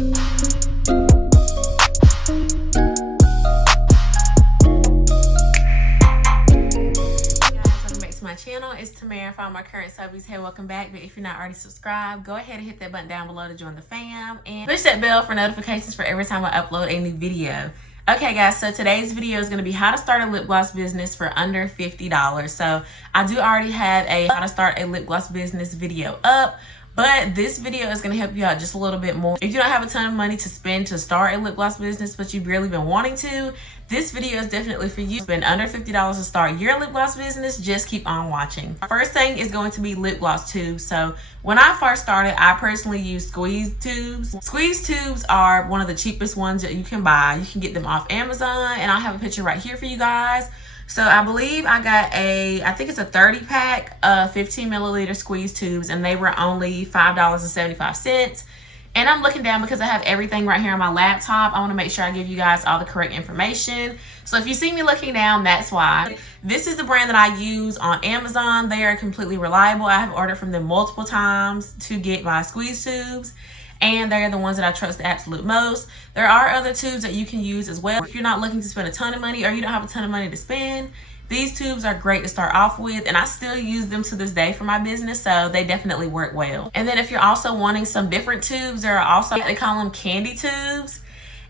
Channel. It's Tamara. For all my current subbies, hey, welcome back. But if you're not already subscribed, go ahead and hit that button down below to join the fam and push that bell for notifications for every time I upload a new video. Okay guys, so today's video is going to be how to start a lip gloss business for under $50. So I do already have a how to start a lip gloss business video up, but this video is going to help you out just a little bit more. If you don't have a ton of money to spend to start a lip gloss business, but you've really been wanting to, this video is definitely for you. Spend under $50 to start your lip gloss business. Just keep on watching. First thing is going to be lip gloss tubes. So when I first started, I personally used squeeze tubes. Squeeze tubes are one of the cheapest ones that you can buy. You can get them off Amazon, and I'll have a picture right here for you guys. So I believe I got I think it's a 30 pack of 15 milliliter squeeze tubes, and they were only $5.75. And I'm looking down because I have everything right here on my laptop. I want to make sure I give you guys all the correct information. So if you see me looking down, that's why. This is the brand that I use on Amazon. They are completely reliable. I have ordered from them multiple times to get my squeeze tubes, and they're the ones that I trust the absolute most. There are other tubes that you can use as well. If you're not looking to spend a ton of money, or you don't have a ton of money to spend, these tubes are great to start off with, and I still use them to this day for my business, so they definitely work well. And then if you're also wanting some different tubes, there are also, they call them candy tubes,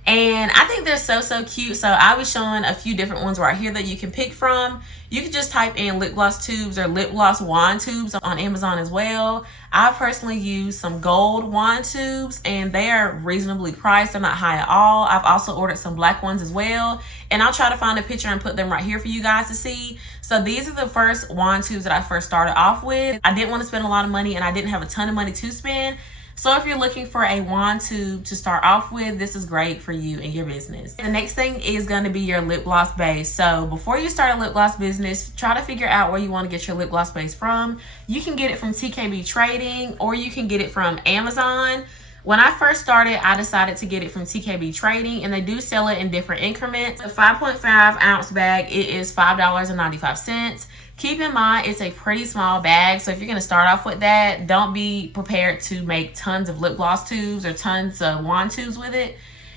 and I think they're so cute. So I'll be showing a few different ones right here that you can pick from. You can just type in lip gloss tubes or lip gloss wand tubes on Amazon as well. I personally use some gold wand tubes, and they are reasonably priced. They're not high at all. I've also ordered some black ones as well, and I'll try to find a picture and put them right here for you guys to see. So these are the first wand tubes that I first started off with. I didn't want to spend a lot of money, and I didn't have a ton of money to spend. So if you're looking for a wand tube to start off with, this is great for you and your business. The next thing is going to be your lip gloss base. So before you start a lip gloss business, try to figure out where you want to get your lip gloss base from. You can get it from TKB Trading, or you can get it from Amazon. When I first started, I decided to get it from TKB Trading, and they do sell it in different increments. A 5.5 ounce bag, it is $5.95. Keep in mind, it's a pretty small bag, so if you're going to start off with that, don't be prepared to make tons of lip gloss tubes or tons of wand tubes with it.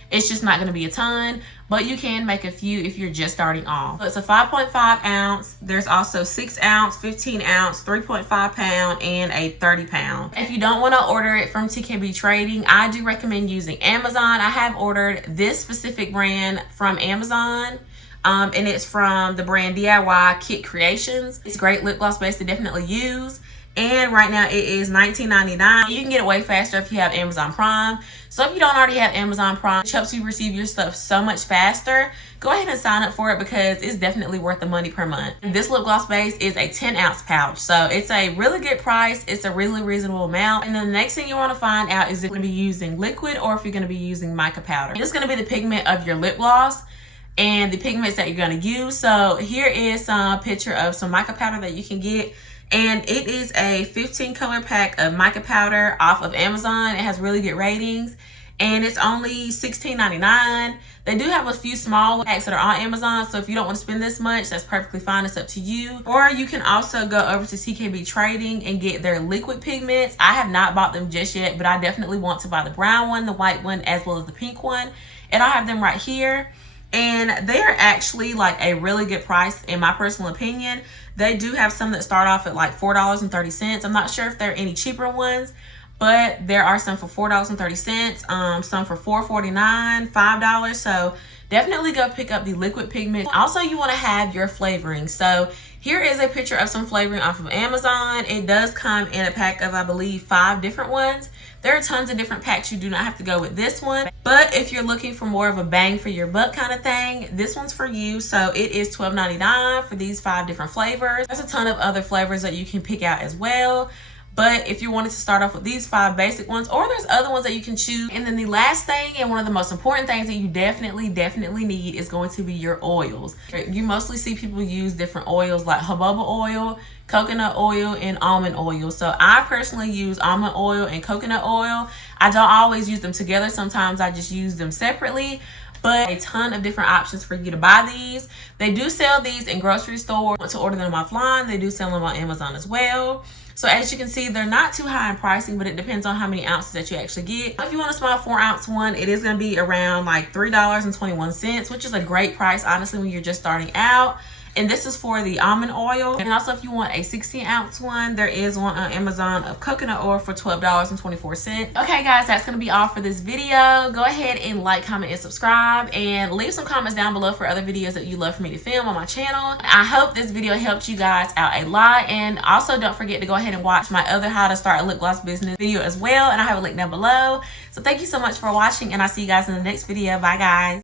It's just not going to be a ton, but you can make a few if you're just starting off. So it's a 5.5 ounce. There's also 6 ounce, 15 ounce, 3.5 pound, and a 30 pound. If you don't want to order it from TKB Trading, I do recommend using Amazon. I have ordered this specific brand from Amazon. And it's from the brand DIY Kit Creations. It's a great lip gloss base to definitely use. And right now it is $19.99. You can get it way faster if you have Amazon Prime. So if you don't already have Amazon Prime, which helps you receive your stuff so much faster, go ahead and sign up for it because it's definitely worth the money per month. This lip gloss base is a 10 ounce pouch. So it's a really good price. It's a really reasonable amount. And then the next thing you want to find out is if you're going to be using liquid or if you're going to be using mica powder. It's going to be the pigment of your lip gloss and the pigments that you're going to use. So here is some picture of some mica powder that you can get, and it is a 15 color pack of mica powder off of Amazon. It has really good ratings, and it's only $16.99. They do have a few small packs that are on Amazon, so if you don't want to spend this much, that's perfectly fine. It's up to you. Or you can also go over to TKB Trading and get their liquid pigments. I have not bought them just yet, but I definitely want to buy the brown one, the white one, as well as the pink one, and I have them right here. And they are actually like a really good price in my personal opinion. They do have some that start off at like $4.30. I'm not sure if there are any cheaper ones, but there are some for $4.30, some for $4.49, $5. So definitely go pick up the liquid pigment. Also, you want to have your flavoring. So here is a picture of some flavoring off of Amazon. It does come in a pack of, I believe, 5 different ones. There are tons of different packs. You do not have to go with this one. But if you're looking for more of a bang for your buck kind of thing, this one's for you. So it is $12.99 for these 5 different flavors. There's a ton of other flavors that you can pick out as well. But if you wanted to start off with these 5 basic ones, or there's other ones that you can choose. And then the last thing, and one of the most important things that you definitely need, is going to be your oils. You mostly see people use different oils like jojoba oil, coconut oil, and almond oil. So I personally use almond oil and coconut oil. I don't always use them together. Sometimes I just use them separately. but a ton of different options for you to buy these. They do sell these in grocery stores. To order them offline, they do sell them on Amazon as well. So as you can see, they're not too high in pricing, but it depends on how many ounces that you actually get. If you want a small 4-ounce one, it is going to be around like $3.21, which is a great price, honestly, when you're just starting out. And this is for the almond oil. And also, if you want a 16-ounce one, there is one on Amazon of coconut oil for $12.24. Okay, guys, that's going to be all for this video. Go ahead and like, comment, and subscribe. And leave some comments down below for other videos that you'd love for me to film on my channel. I hope this video helped you guys out a lot. And also, don't forget to go ahead and watch my other how to start a lip gloss business video as well. And I have a link down below. So thank you so much for watching. And I'll see you guys in the next video. Bye, guys.